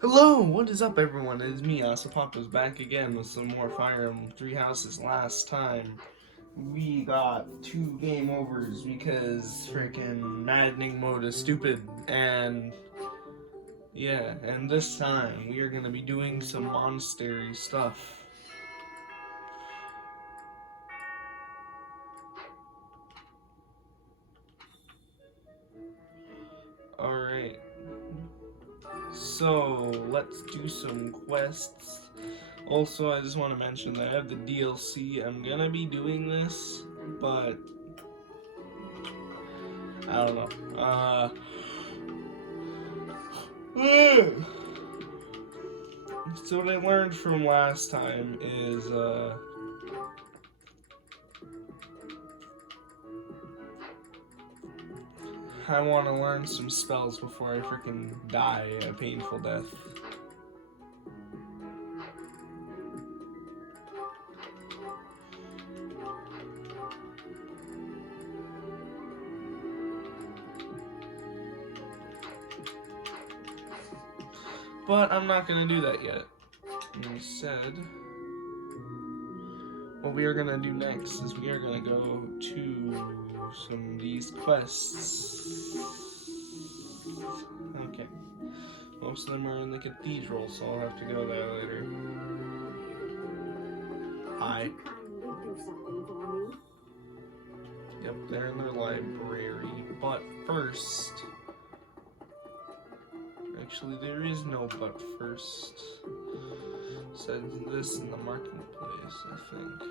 Hello, what is up everyone? It is me, Asapapa's back again with some more Fire Emblem Three Houses. Last time, we got 2 game overs because freaking maddening mode is stupid, and yeah, and this time, we are going to be doing some monastery stuff. Alright, so let's do some quests. Also, I just want to mention that I have the DLC. I'm gonna be doing this, but I don't know. So what I learned from last time is I want to learn some spells before I freaking die a painful death. But I'm not going to do that yet. Instead, what we are going to do next is we are going to go to some of these quests. Okay. Most of them are in the cathedral, so I'll have to go there later. Hi. Yep, they're in their library. But first... Actually, there is no but first. It says this in the marketplace, I think.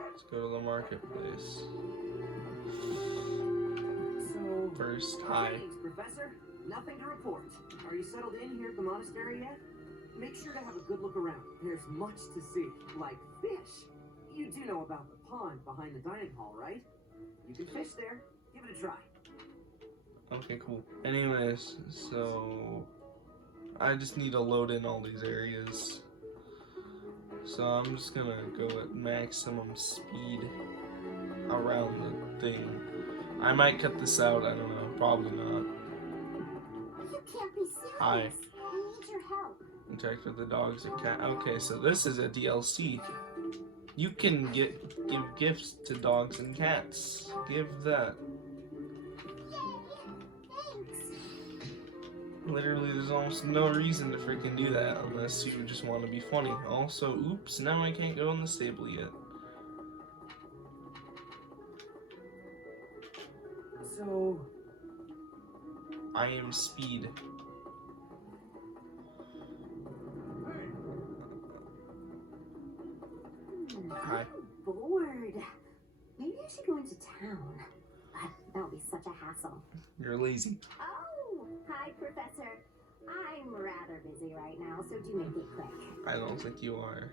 Let's go to the marketplace. So, first, hi. Thanks, Professor. Nothing to report. Are you settled in here at the monastery yet? Make sure to have a good look around. There's much to see, like fish. You do know about the pond behind the dining hall, right? You can fish there. Give it a try. Okay, cool. Anyways, so I just need to load in all these areas. So I'm just gonna go at maximum speed around the thing. I might cut this out, I don't know, probably not. You can't be serious. Hi. I need your help. Interact with the dogs and cat. Okay, so this is a DLC. You can give gifts to dogs and cats. Give that. Literally, there's almost no reason to freaking do that unless you just want to be funny. Also, oops, now I can't go in the stable yet. So... I am Speed. Hi. I'm bored. Maybe I should go into town. But that'll be such a hassle. You're lazy. Oh, hi, Professor. I'm rather busy right now, so do make it quick. I don't think you are.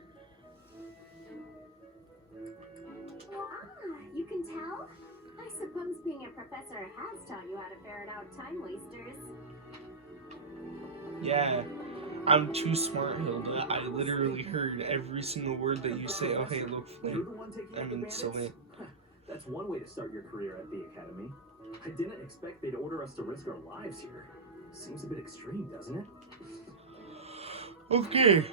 Ah, you can tell? I suppose being a professor has taught you how to ferret out time wasters. Yeah. I'm too smart, Hilda. I literally heard every single word that you say. Okay, look, You're the one taking I mean, the so bandits? That's one way to start your career at the academy. I didn't expect they'd order us to risk our lives here. Seems a bit extreme, doesn't it? Okay.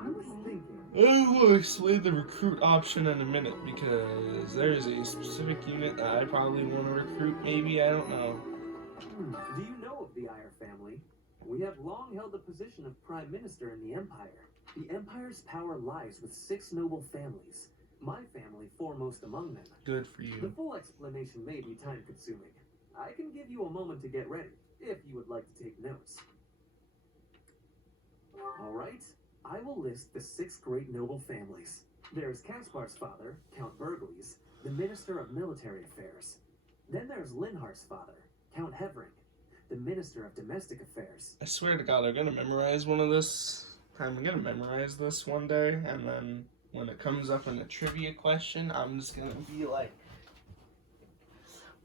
I was thinking... I will explain the recruit option in a minute because there is a specific unit that I probably want to recruit. Maybe, I don't know. Do you know of the Eyre family? We have long held the position of Prime Minister in the Empire. The Empire's power lies with 6 noble families. My family foremost among them. Good for The you. full explanation may be time-consuming. I can give you a moment to get ready, if you would like to take notes. Alright, I will list the 6 great noble families. There's Caspar's father, Count Burgles, the Minister of Military Affairs. Then there's Linhar's father, Count Hevering, the Minister of Domestic Affairs. I swear to God, I'm gonna memorize one of this. I'm gonna memorize this one day, and then when it comes up in a trivia question, I'm just gonna be like,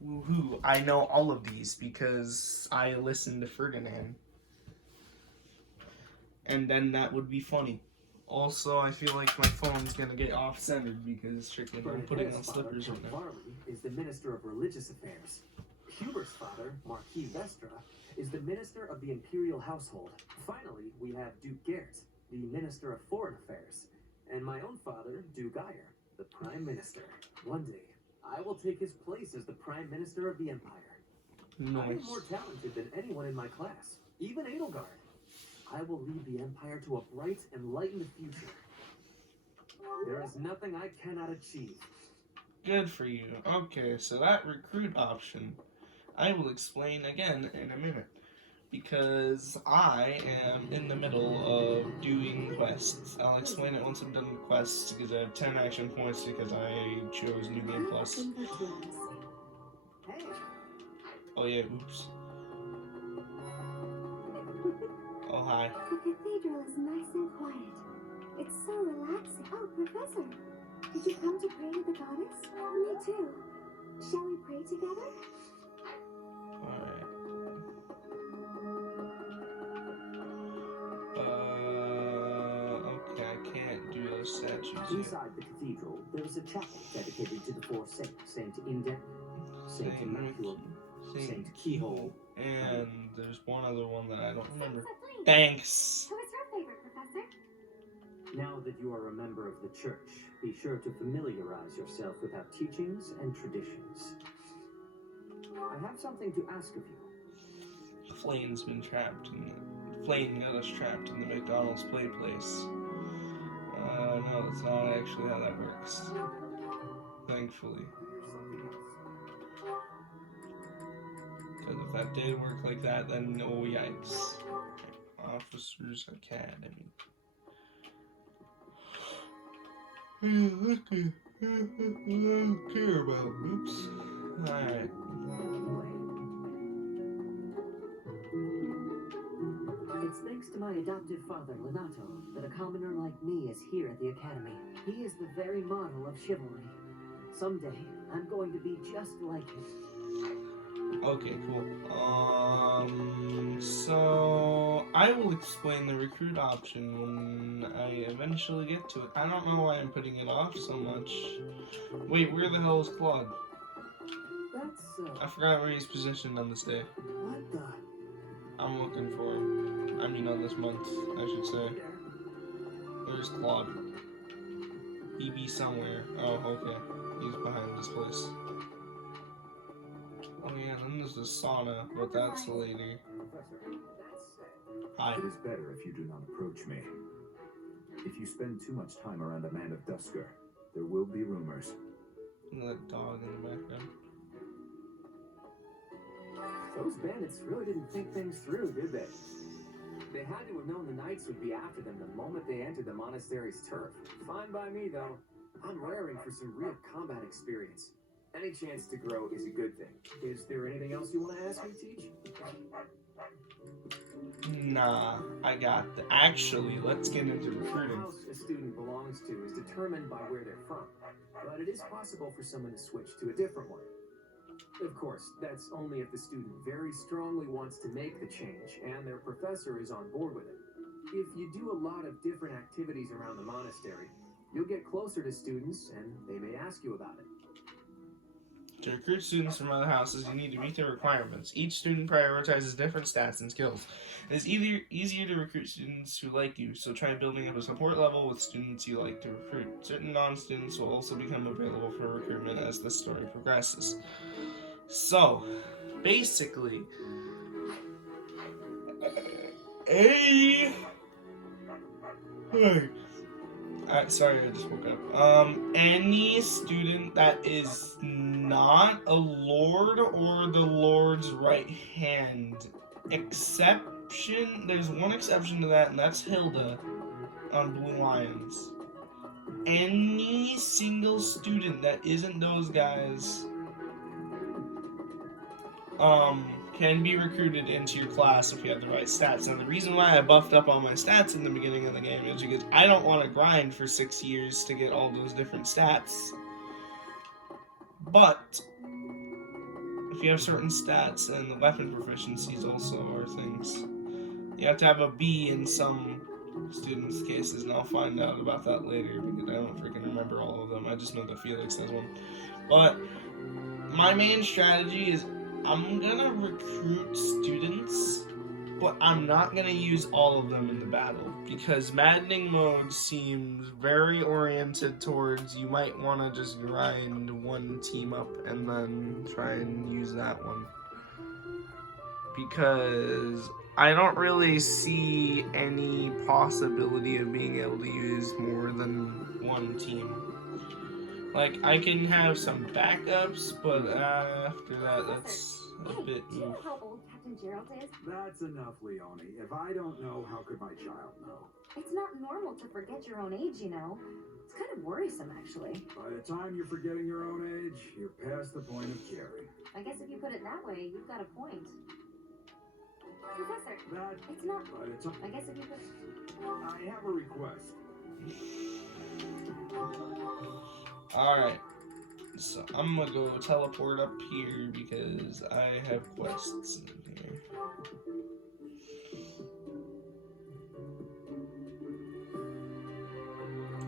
woohoo, I know all of these because I listened to Ferdinand. And then that would be funny. Also, I feel like my phone's gonna get off-centered because freaking I'm putting on slippers right now. Barley is the Minister of Religious Affairs. Hubert's father, Marquis Vestra, is the Minister of the Imperial Household. Finally, we have Duke Gert, the Minister of Foreign Affairs. And my own father, Duke Geyer, the Prime Minister. One day, I will take his place as the Prime Minister of the Empire. I am Nice. more talented than anyone in my class, even Edelgard. I will lead the Empire to a bright, enlightened future. There is nothing I cannot achieve. Good for you. Okay, so that recruit option, I will explain again in a minute. Because I am in the middle of doing quests. I'll explain it once I'm done with quests because I have 10 action points because I chose New Game Plus. Hey, Oh yeah, oops. Oh hi. The cathedral is nice and quiet. It's so relaxing. Oh, Professor, did you come to pray to the goddess? Me too. Shall we pray together? Alright. Okay, I can't do those statues yet. inside the cathedral, there is a chapel dedicated to the four saints: Saint Indec, Saint Immaculate, Saint Keyhole. And there's one other one that I don't remember. Saint Thanks! Who is your favorite, Professor? Now that you are a member of the church, be sure to familiarize yourself with our teachings and traditions. I have something to ask of you. Flame's been trapped in the... Flame got us trapped in the McDonald's play place. No, that's not actually how that works. Thankfully. Because if that did work like that, then oh yikes. Officers Academy. Okay. I don't care about. Oops. Alright. It's thanks to my adoptive father, Lenato, that a commoner like me is here at the Academy. He is the very model of chivalry. Someday, I'm going to be just like him. Okay, cool. So I will explain the recruit option when I eventually get to it. I don't know why I'm putting it off so much. Wait, where the hell is Claude? That's, I forgot where he's positioned on this day. what the? I'm looking for him. I mean, on this month, I should say. Where's Claude? He be somewhere. Oh, okay. He's behind this place. Oh yeah, then there's the sauna, but that's later. Hi. It is better if you do not approach me. If you spend too much time around a man of Dusker, there will be rumors. Look at that dog in the background. Those bandits really didn't think things through, did they? They had to have known the knights would be after them the moment they entered the monastery's turf. Fine by me, though. I'm raring for some real combat experience. Any chance to grow is a good thing. Is there anything else you want to ask me, Teach? Nah, I got the... Actually, let's get into The recruiting. house a student belongs to is determined by where they're from, but it is possible for someone to switch to a different one. Of course, that's only if the student very strongly wants to make the change and their professor is on board with it. If you do a lot of different activities around the monastery, you'll get closer to students and they may ask you about it. To recruit students from other houses, you need to meet their requirements. Each student prioritizes different stats and skills. It is easier to recruit students who like you, so try building up a support level with students you like to recruit. Certain non-students will also become available for recruitment as the story progresses. So, basically, sorry, I just woke up. Any student that is not a lord or the lord's right hand. There's one exception to that, and that's Hilda on Blue Lions. Any single student that isn't those guys, can be recruited into your class if you have the right stats. Now, the reason why I buffed up all my stats in the beginning of the game is because I don't want to grind for 6 years to get all those different stats. But if you have certain stats, and the weapon proficiencies also are things, you have to have a B in some students' cases, and I'll find out about that later because I don't freaking remember all of them. I just know that Felix has one. But my main strategy is I'm gonna recruit students, but I'm not gonna use all of them in the battle because maddening mode seems very oriented towards you might want to just grind one team up and then try and use that one. Because I don't really see any possibility of being able to use more than one team. Like, I can have some backups, but after that, that's a bit Do you know oof. how old Captain Gerald is? That's enough, Leone. If I don't know, how could my child know? It's not normal to forget your own age, you know. It's kind of worrisome, actually. By the time you're forgetting your own age, you're past the point of caring. I guess if you put it that way, you've got a point. Professor, That, it's not... by the time... I guess if you put... I have a request. Alright, so I'm gonna go teleport up here because I have quests in here.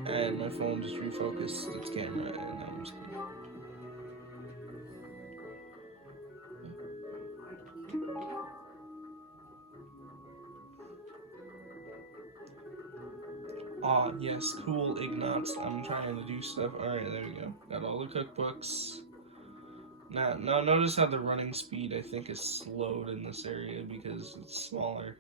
And my phone just refocused its camera and I'm just gonna... Ah, yes, cool, Ignatz. I'm trying to do stuff. Alright, there we go. Got all the cookbooks. Now notice how the running speed, I think, is slowed in this area because it's smaller.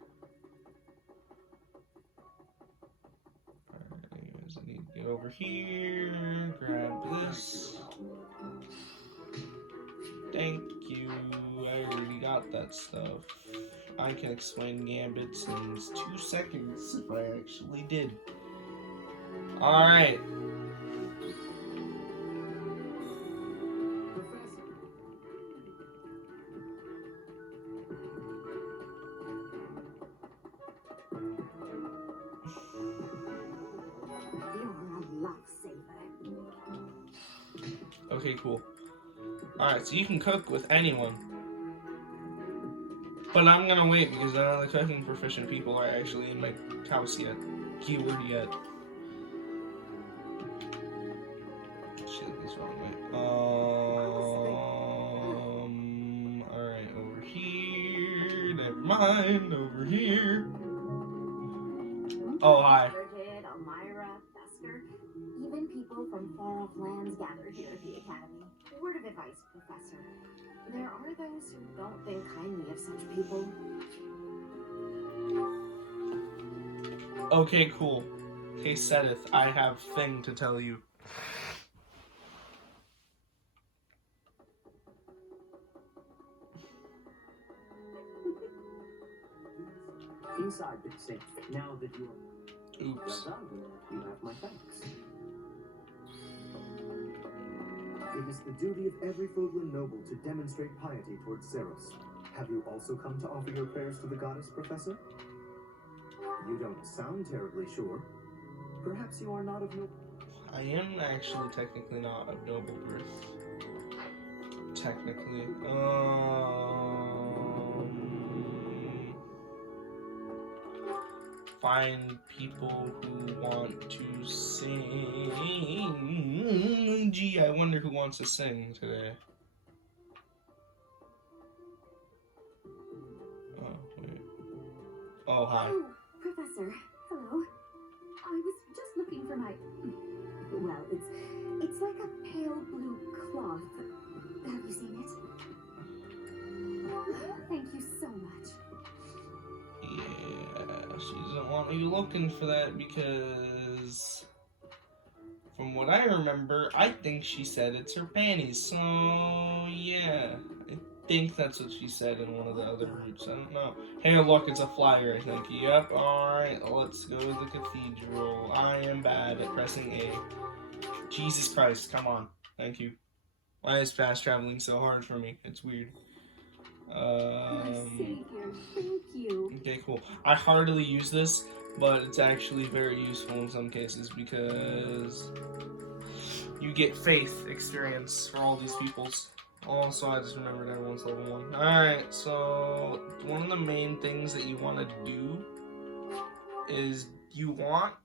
Alright, anyways, I need to get over here, grab this. Thank you. I already got that stuff. I can explain gambits in 2 seconds if I actually did. Alright. You're a lifesaver. Okay, cool. Alright, so you can cook with anyone. But I'm gonna wait because none of the cooking proficient people are actually in my house yet. Keyword yet. Shit, this wrong way. Alright, over here. Never mind, over here. Oh, hi. Turgid, Elmira, Dusker. Even people from far-off lands gather here at the Academy. Word of advice, Professor. There are those who don't think kindly of such people. Okay, cool. Hey, Sedith, I have thing to tell you. Inside the safe. Now that you're Oops. done, you have my thanks. It is the duty of every Fodlan noble to demonstrate piety towards Ceros. Have you also come to offer your prayers to the goddess, Professor? You don't sound terribly sure. Perhaps you are not of noble... I am actually technically not of noble birth. Technically. Find people who want to sing. Gee, I wonder who wants to sing today. Oh, wait. Oh, hi. Oh, Professor. Hello. I was just looking for my... Well, it's like a pale blue cloth. Have you seen it? Thank you so much. Yeah, she doesn't want me looking for that because from what I remember, I think she said it's her panties. So, yeah. I think that's what she said in one of the other routes. I don't know. Hey, look, it's a flyer, I think. Yep, alright, let's go to the cathedral. I am bad at pressing A. Jesus Christ, come on. Thank you. Why is fast traveling so hard for me? It's weird. My savior, thank you. Okay, cool. I hardly use this, but it's actually very useful in some cases because you get faith experience for all these peoples. Also, I just remembered everyone's level 1. Alright, so one of the main things that you want to do is you want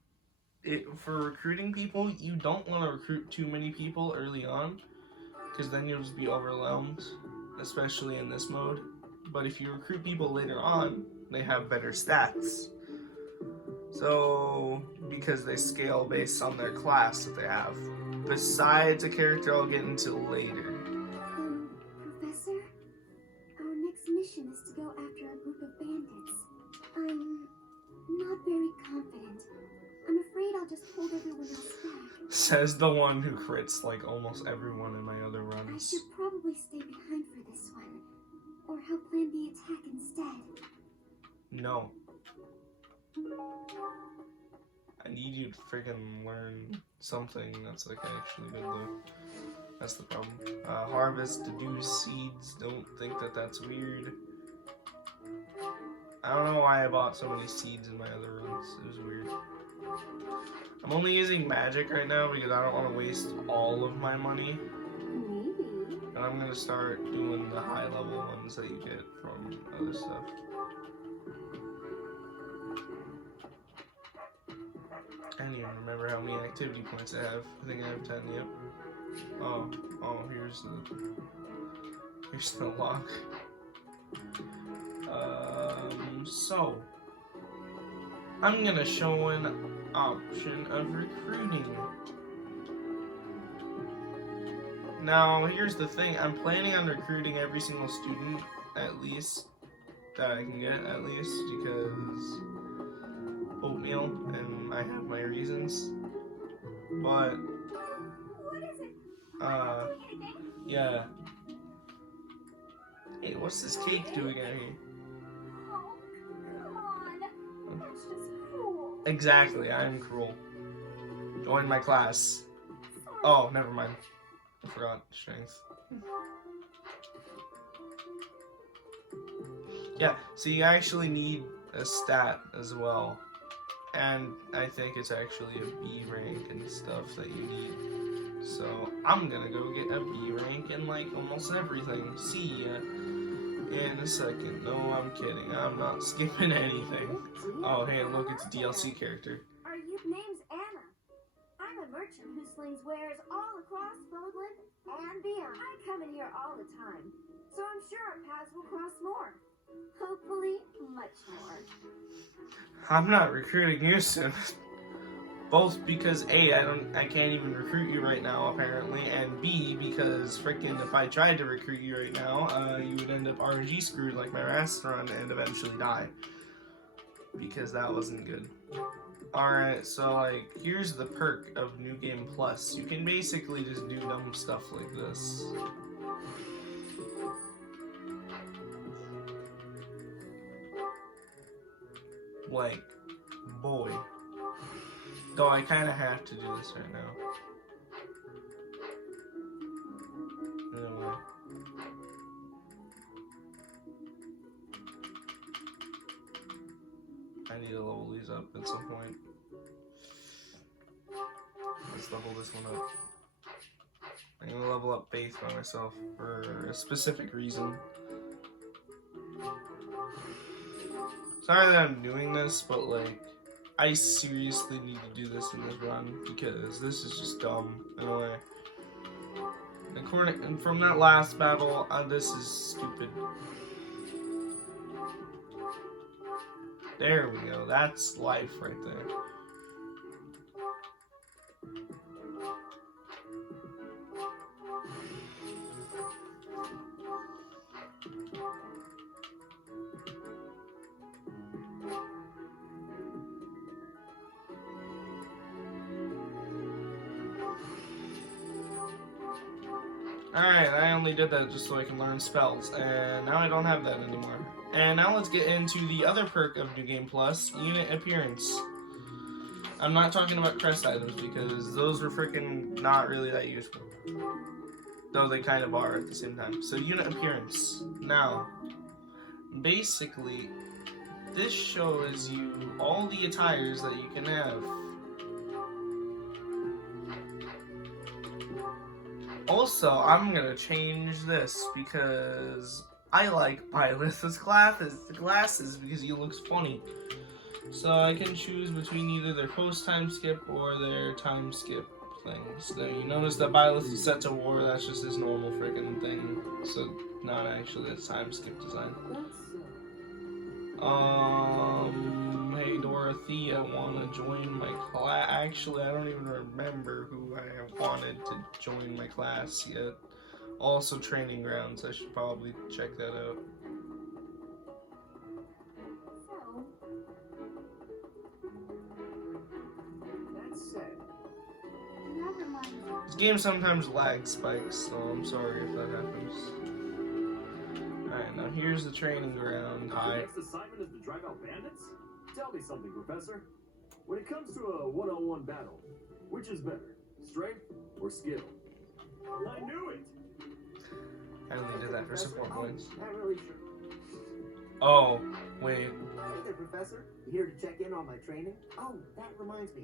it for recruiting people. You don't want to recruit too many people early on because then you'll just be overwhelmed especially in this mode. But if you recruit people later on, they have better stats. So, because they scale based on their class that they have. Besides a character I'll get into later. Professor, our next mission is to go after a group of bandits. I'm not very confident. I'm afraid I'll just hold everyone else back. Says the one who crits like almost everyone in my other I runs. should probably stay behind for this one, or help plan the attack instead. No. I need you to freaking learn something that's like actually good though. That's the problem. Harvest, deduce seeds. Don't think that that's weird. I don't know why I bought so many seeds in my other runs. It was weird. I'm only using magic right now because I don't want to waste all of my money. Maybe. And I'm going to start doing the high level ones that you get from other stuff. I don't even remember how many activity points I have. I think I have 10, yep. Oh, here's the lock. So I'm gonna show an option of recruiting. Now, here's the thing. I'm planning on recruiting every single student, at least, that I can get, at least, because oatmeal, and I have my reasons. But, What is it? yeah. Hey, what's this cake doing out here? Oh, come on. That's just cruel. Exactly, I'm cruel. Join my class. Oh, never mind. I forgot strength. Yeah, so you actually need a stat as well. And I think it's actually a B rank and stuff that you need. So I'm gonna go get a B rank in like almost everything. See ya in a second. No, I'm kidding. I'm not skipping anything. Oh, hey, look, it's a DLC character. Our name's Anna. I'm a merchant who slings wares all across Fodland and beyond. I come in here all the time, so I'm sure our paths will cross more. Hopefully, much more. I'm not recruiting you soon. Both because A, I can't even recruit you right now apparently, and B, because freaking if I tried to recruit you right now, you would end up RNG screwed like my last run and eventually die. Because that wasn't good. Alright, so like, here's the perk of New Game Plus. You can basically just do dumb stuff like this. Like, boy. Though I kind of have to do this right now. Anyway. I need to level these up at some point. Let's level this one up. I'm gonna level up Faith by myself for a specific reason. Sorry that I'm doing this, but like, I seriously need to do this in this run because this is just dumb in a way. And from that last battle, this is stupid. There we go. That's life right there. Alright, I only did that just so I can learn spells, and now I don't have that anymore. And now let's get into the other perk of New Game Plus, Unit Appearance. I'm not talking about crest items because those were freaking not really that useful. Though they kind of are at the same time. So Unit Appearance. Now, basically, this shows you all the attires that you can have. Also, I'm gonna change this because I like Byleth's glasses because he looks funny. So I can choose between either their post-time skip or their time skip things. Now you notice that Byleth is set to war, that's just his normal freaking thing. So not actually. That's time skip design. That's Hey Dorothea, wanna join my class? Actually, I don't even remember who I have wanted to join my class yet. Also, training grounds. I should probably check that out. So, that said. never mind. This game sometimes lag spikes, so I'm sorry if that happens. Alright, now here's the training ground. The Hi. next assignment is to drive out bandits? Tell me something, Professor. When it comes to a one-on-one battle, which is better, strength or skill? I knew it! I only did that for support points. Not really sure. Oh, wait. Hey there, Professor. You here to check in on my training? Oh, that reminds me.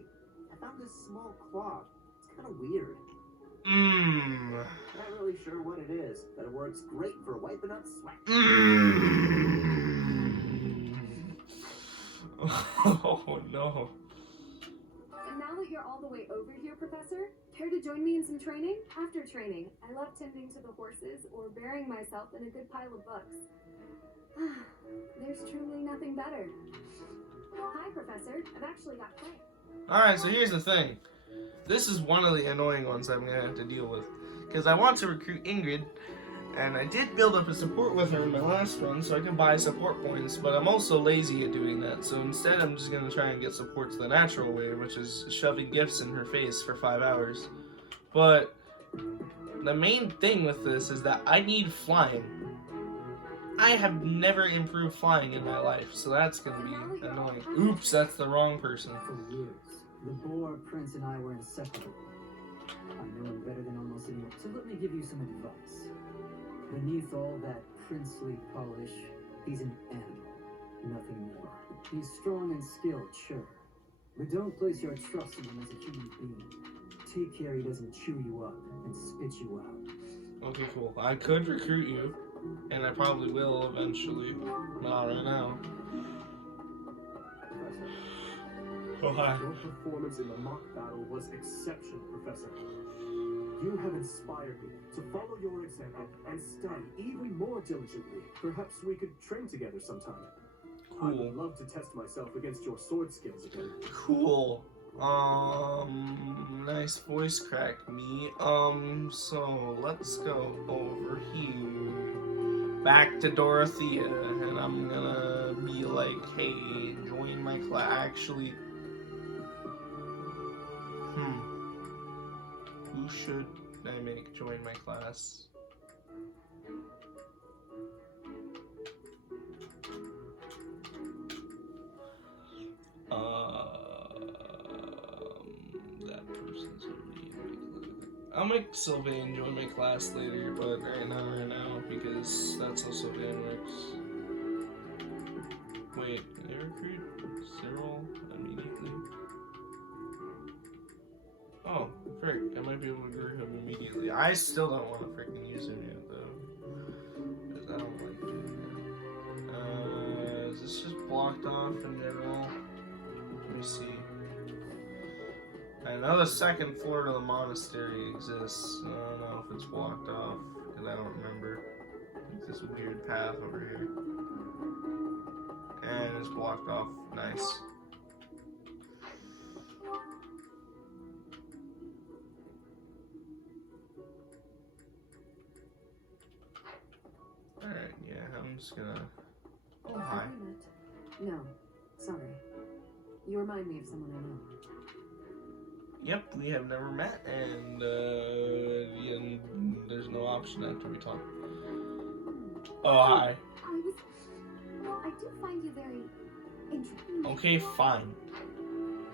I found this small cloth. It's kind of weird. Not really sure what it is, but it works great for wiping up sweat. Oh no. And now that you're all the way over here, Professor, care to join me in some training? After training, I love tending to the horses or burying myself in a good pile of books. There's truly nothing better. Hi, Professor. I've actually got play. Alright, so here's the thing. This is one of the annoying ones I'm gonna have to deal with. Because I want to recruit Ingrid, and I did build up a support with her in my last run, so I can buy support points, but I'm also lazy at doing that, so instead I'm just gonna try and get support to the natural way, which is shoving gifts in her face for 5 hours. But the main thing with this is that I need flying. I have never improved flying in my life, so that's gonna be annoying. Oops, that's the wrong person. For years, the Boar Prince and I were inseparable. I know him better than almost anyone, so let me give you some advice. Beneath all that princely polish, he's an animal, nothing more. He's strong and skilled, sure, but don't place your trust in him as a human being. Take care he doesn't chew you up and spit you out. Okay, cool. I could recruit you, and I probably will eventually. Not right now. Oh, hi. Your performance in the mock battle was exceptional, Professor. You have inspired me to follow your example and study even more diligently. Perhaps we could train together sometime. I Cool. would love to test myself against your sword skills again. Cool. Nice voice crack, me. So let's go over here. Back to Dorothea, and I'm gonna be like, hey, join my class. Actually, who should I make join my class? That person's already I'll make Sylvain join my class later, but right now, because that's how Sylvain works. Wait, can I recruit Cyril immediately? Oh, frick, I might be able to recruit him immediately. I still don't want to freaking use him yet, though. Because I don't like doing it. Is this just blocked off in general? Let me see. I know the second floor to the monastery exists. I don't know if it's blocked off, because I don't remember. Like this weird path over here. And it's blocked off. Nice. Alright, yeah, I'm just gonna... Oh, hi. Have we met? No. Sorry. You remind me of someone I know. Yep, we have never met, and there's no option after we talk. Oh, hi. I do find you very interesting. Okay, fine.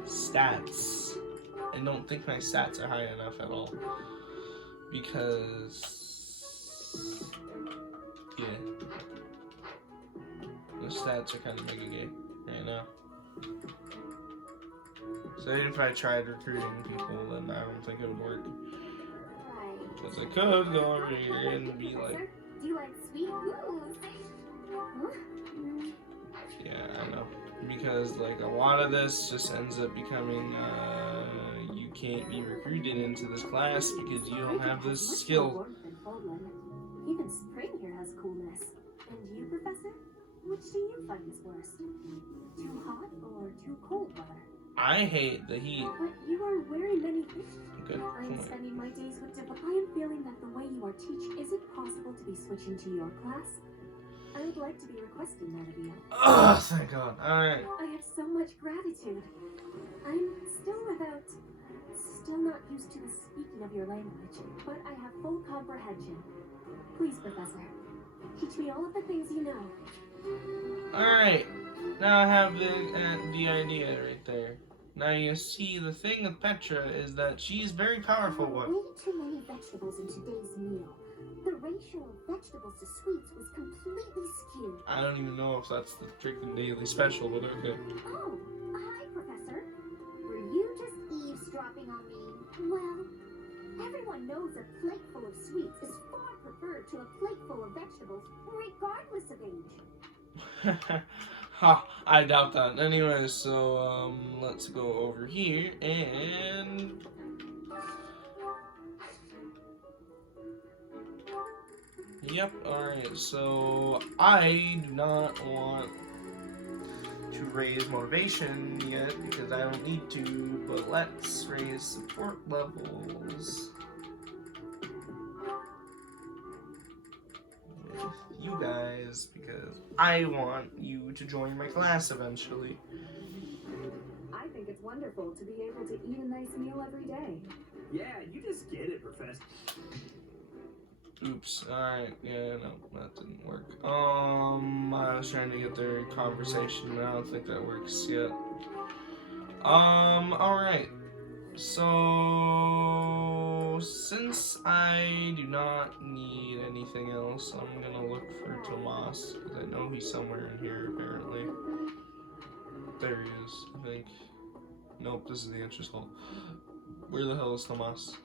Stats. I don't think my stats are high enough at all. Because... yeah. The stats are kind of mega gay right now. So even if I tried recruiting people, then I don't think it would work. Right. Because I could go over here and be like... Do you like sweet? Ooh, huh? Yeah, I know. Because, like, a lot of this just ends up becoming, you can't be recruited into this class because you don't have this skill. Even spring here has Which do you find is worse? Too hot or too cold weather? I hate the heat. But you are wearing many fish. Good I am point. spending my days with difficult. I am feeling that the way you are teaching. Is it possible to be switching to your class? I would like to be requesting that of you. Oh, thank God. Alright. I have so much gratitude. I'm still not used to the speaking of your language, but I have full comprehension. Please, Professor, teach me all of the things you know. Alright. Now I have the idea right there. Now you see, the thing with Petra is that she's very powerful There one. were way too many vegetables in today's meal. The ratio of vegetables to sweets was completely skewed. I don't even know if that's the freaking daily special, but okay. Oh, hi, Professor. Were you just eavesdropping on me? Well, everyone knows a plate full of sweets is far preferred to a plate full of vegetables, regardless of age. Ha, I doubt that. Anyway, so, let's go over here and... Yep, alright, so I do not want to raise motivation yet because I don't need to, but let's raise support levels with you guys because I want you to join my class eventually. I think it's wonderful to be able to eat a nice meal every day. Yeah, you just get it, Professor. Oops, alright, yeah, no, that didn't work. I was trying to get their conversation, I don't think that works yet. Alright. So, since I do not need anything else, I'm gonna look for Tomas, because I know he's somewhere in here, apparently. There he is, I think. Nope, this is the entrance hall. Where the hell is Tomas?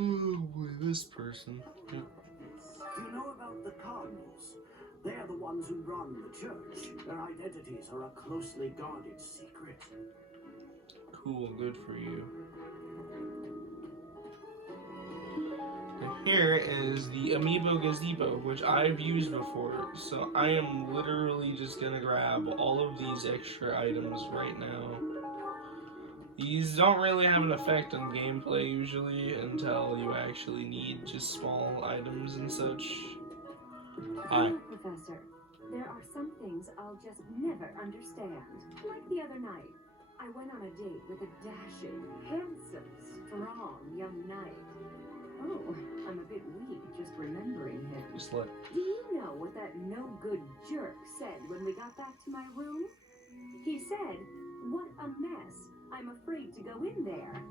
Oh boy, this person. Yep. Do you know about the Cardinals? They are the ones who run the church. Their identities are a closely guarded secret. Cool, good for you. And here is the Amiibo Gazebo, which I've used before. So I am literally just gonna grab all of these extra items right now. These don't really have an effect on gameplay usually until you actually need just small items and such. Hi. Professor, there are some things I'll just never understand. Like the other night, I went on a date with a dashing, handsome, strong young knight. Oh, I'm a bit weak just remembering him. Just like, Do you know what that no-good jerk said when we got back to my room? He said, "What a mess. I'm afraid to go in there."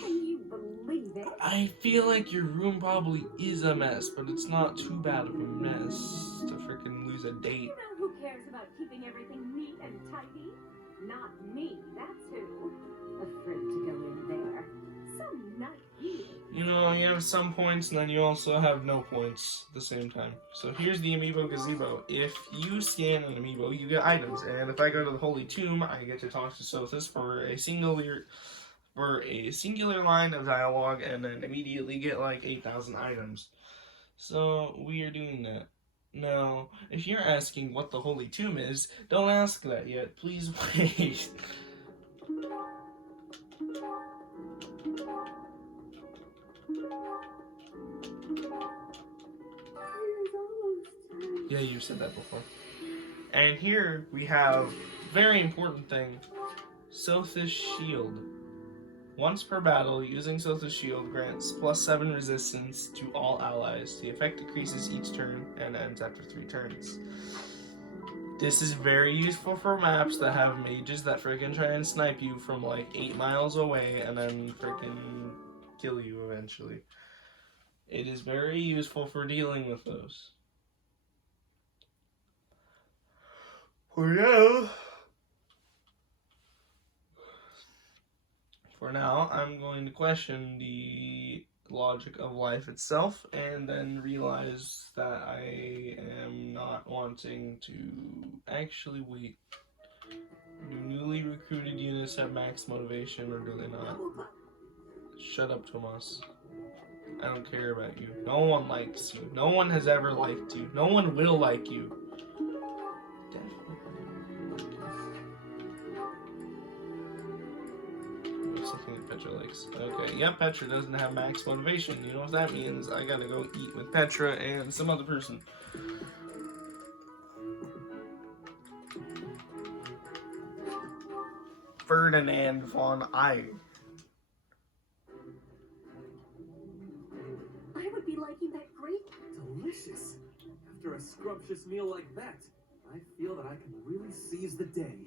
Can you believe it? I feel like your room probably is a mess, but it's not too bad of a mess to freaking lose a date. You know who cares about keeping everything neat and tidy? Not me, that's who. Afraid to go in there. Some night you. You know, you have some points and then you also have no points at the same time. So here's the Amiibo Gazebo. If you scan an Amiibo, you get items. And if I go to the Holy Tomb, I get to talk to Sothis for a singular line of dialogue and then immediately get like 8,000 items. So we are doing that. Now, if you're asking what the Holy Tomb is, don't ask that yet. Please wait. Yeah, you said that before. And here we have very important thing, Sothis Shield. Once per battle, using Sothis Shield grants +7 resistance to all allies. The effect decreases each turn and ends after 3 turns. This is very useful for maps that have mages that freaking try and snipe you from like 8 miles away and then freaking kill you eventually. It is very useful for dealing with those. For now, I'm going to question the logic of life itself and then realize that I am not wanting to actually wait. Do newly recruited units have max motivation or do they not? Shut up, Tomas. I don't care about you. No one likes you. No one has ever liked you. No one will like you. Something that Petra likes. Okay, yeah, Petra doesn't have max motivation. You know what that means? I gotta go eat with Petra and some other person. Ferdinand von Eyck. I would be liking that great. Delicious. After a scrumptious meal like that, I feel that I can really seize the day.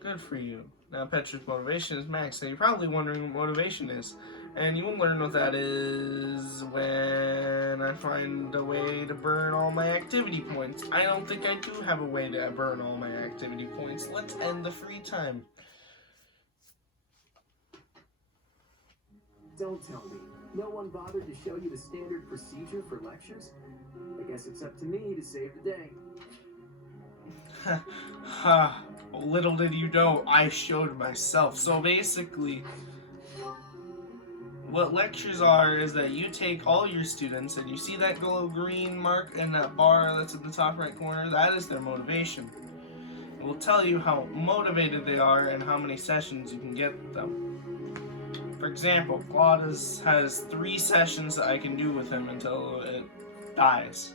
Good for you. Now Petra's motivation is max, and you're probably wondering what motivation is. And you will learn what that is when I find a way to burn all my activity points. I don't think I do have a way to burn all my activity points. Let's end the free time. Don't tell me. No one bothered to show you the standard procedure for lectures? I guess it's up to me to save the day. Ha! Little did you know, I showed myself. So basically, what lectures are is that you take all your students and you see that little green mark in that bar that's in the top right corner, that is their motivation. It will tell you how motivated they are and how many sessions you can get them. For example, Claude has 3 sessions that I can do with him until it dies.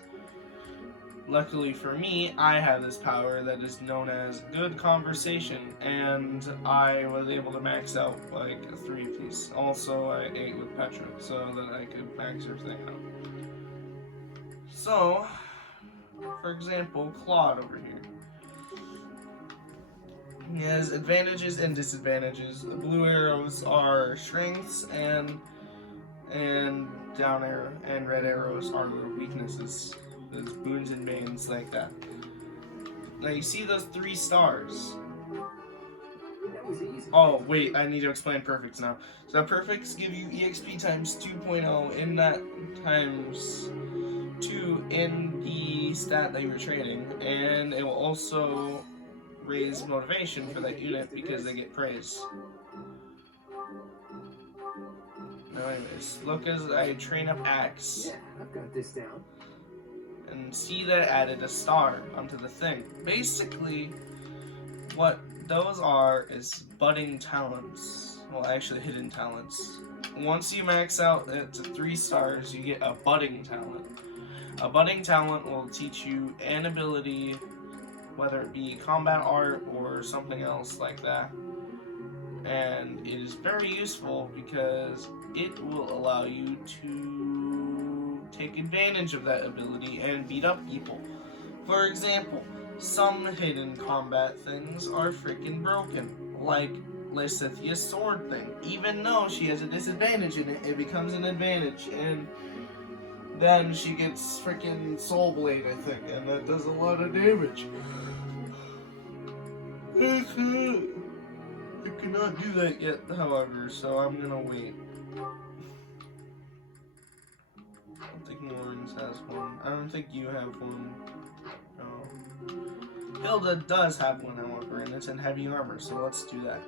Luckily for me, I have this power that is known as good conversation, and I was able to max out like a 3-piece. Also, I ate with Petra so that I could max everything out. So, for example, Claude over here. He has advantages and disadvantages. The blue arrows are strengths, and down arrow and red arrows are weaknesses. There's boons and banes like that. Now you see those 3 stars. That was easy. Oh wait, I need to explain perfects now. So perfects give you EXP times 2.0 in that times 2 in the stat that you were training, and it will also raise motivation for that unit because they get praise. Now anyways, look as I train up Axe. Yeah, I've got this down. And see that it added a star onto the thing. Basically, what those are is budding talents. Well, actually hidden talents. Once you max out it to 3 stars, you get a budding talent. A budding talent will teach you an ability, whether it be combat art or something else like that. And it is very useful because it will allow you to take advantage of that ability and beat up people. For example, some hidden combat things are freaking broken, like Lysithia's sword thing. Even though she has a disadvantage in it, it becomes an advantage, and then she gets freaking Soul Blade, I think, and that does a lot of damage. I cannot do that yet, however, so I'm gonna wait. I don't think Lawrence has one. I don't think you have one. No. Hilda does have one, however, and it's in heavy armor, so let's do that.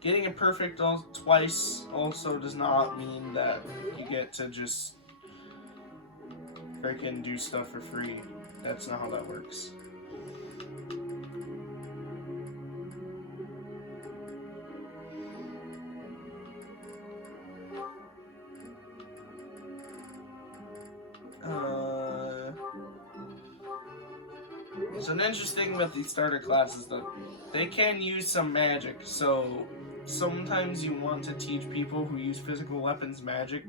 Getting it perfect twice also does not mean that you get to just freaking do stuff for free. That's not how that works. So an interesting thing about these starter classes, though, they can use some magic, so sometimes you want to teach people who use physical weapons magic,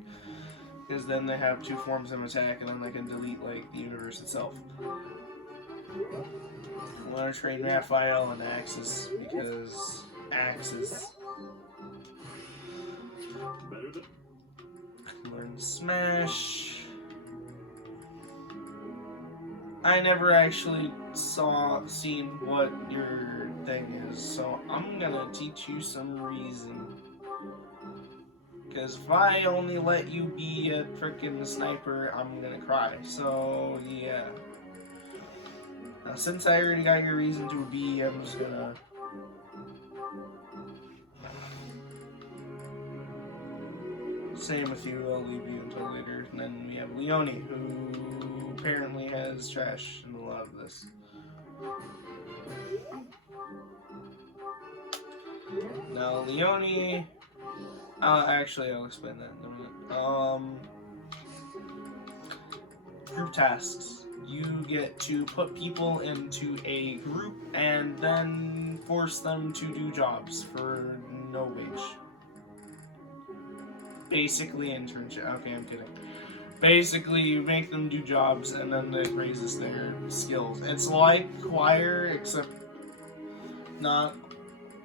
because then they have 2 forms of attack, and then they can delete, like, the universe itself. I want to train Raphael and Axis, because Axis. Learn Smash. I never actually seen what your thing is, so I'm gonna teach you some reason. Because if I only let you be a frickin' sniper, I'm gonna cry. So, yeah. Now, since I already got your reason to a B, I'm just gonna... Same with you, I'll leave you until later. And then we have Leone, who apparently has trash in a lot of this. Now, Leone... actually, I'll explain that in a minute. Group tasks. You get to put people into a group and then force them to do jobs for no wage. Basically internship. Okay, I'm kidding. Basically, you make them do jobs and then it raises their skills. It's like choir, except not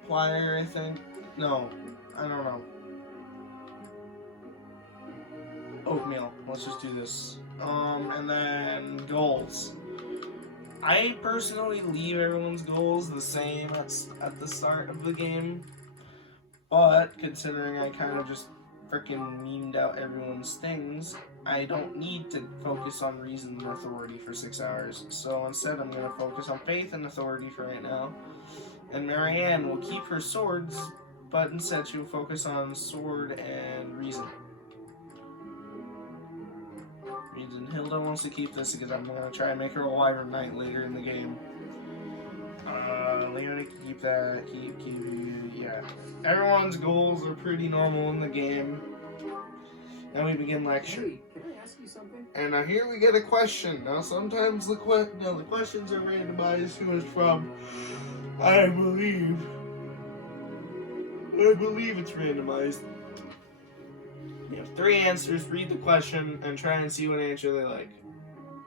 choir, I think. No, I don't know. Oatmeal. Let's just do this. And then goals. I personally leave everyone's goals the same at the start of the game, but considering I kind of just freaking memed out everyone's things, I don't need to focus on reason and authority for 6 hours. So instead, I'm going to focus on faith and authority for right now. And Marianne will keep her swords, but instead she'll focus on sword and reason. Reason. Hilda wants to keep this because I'm going to try and make her a wyvern knight later in the game. Leone can keep that. Yeah. Everyone's goals are pretty normal in the game. And we begin lecture. Hey, can I ask you something? And now here we get a question. Now sometimes the questions are randomized who it's from. I believe it's randomized. You have 3 answers, read the question, and try and see what answer they like.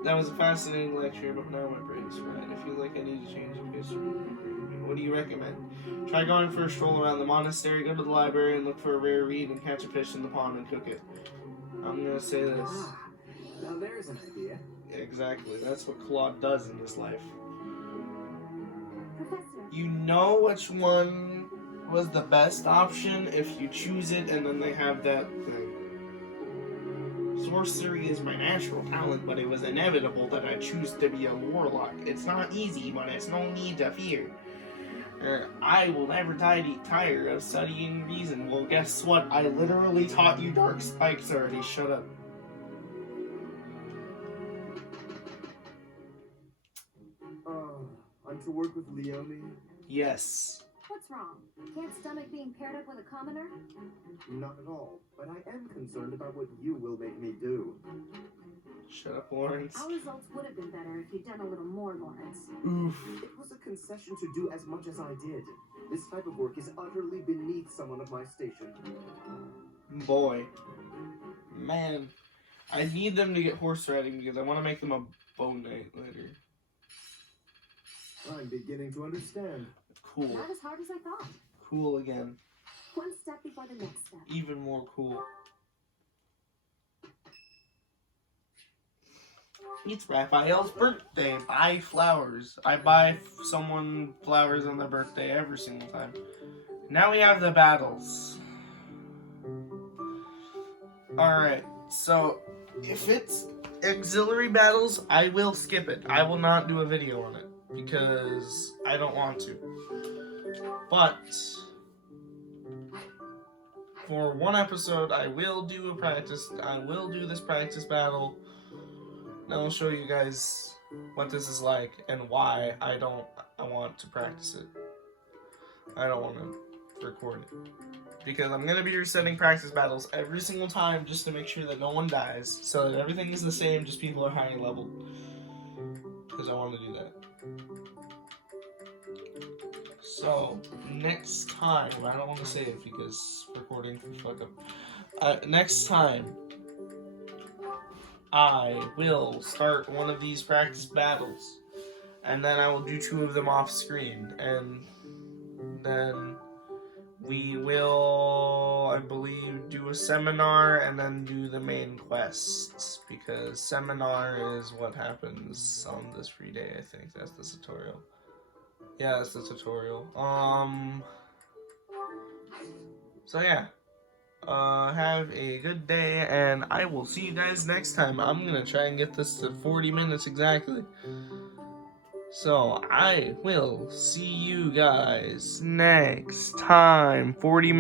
That was a fascinating lecture, but now my brain's fried. I feel like I need to change the history. What do you recommend? Try going for a stroll around the monastery, go to the library, and look for a rare reed, and catch a fish in the pond and cook it. I'm gonna say this. Now there's an idea. Exactly. That's what Claude does in his life. Professor. You know which one was the best option if you choose it, and then they have that thing. Sorcery is my natural talent, but it was inevitable that I choose to be a warlock. It's not easy, but it's no need to fear. I will never tire of studying reason. Well, guess what? I literally taught you dark spikes already. Shut up. I'm to work with Leone? Yes. What's wrong? Can't stomach being paired up with a commoner? Not at all, but I am concerned about what you will make me do. Shut up, Lawrence. Our results would have been better if you'd done a little more, Lawrence. Oof. It was a concession to do as much as I did. This type of work is utterly beneath someone of my station. Boy. Man. I need them to get horse riding because I want to make them a bone knight later. I'm beginning to understand. Cool. Not as hard as I thought. Cool again. One step before the next step. Even more cool. It's Raphael's birthday. Buy flowers. I buy someone flowers on their birthday every single time. Now we have the battles. Alright, so if it's auxiliary battles, I will skip it. I will not do a video on it because I don't want to. But for one episode, I will do a practice. I will do this practice battle. And I'll show you guys what this is like and why I want to practice it. I don't want to record it. Because I'm going to be resetting practice battles every single time just to make sure that no one dies. So that everything is the same, just people are higher level. Because I want to do that. So, next time, I don't want to say it because recording can fuck up. Next time, I will start one of these practice battles, and then I will do 2 of them off screen, and then we will, I believe, do a seminar and then do the main quests, because seminar is what happens on this free day. I think that's the tutorial. Yeah, that's the tutorial. So yeah. Have a good day, and I will see you guys next time. I'm gonna try and get this to 40 minutes exactly. So I will see you guys next time. 40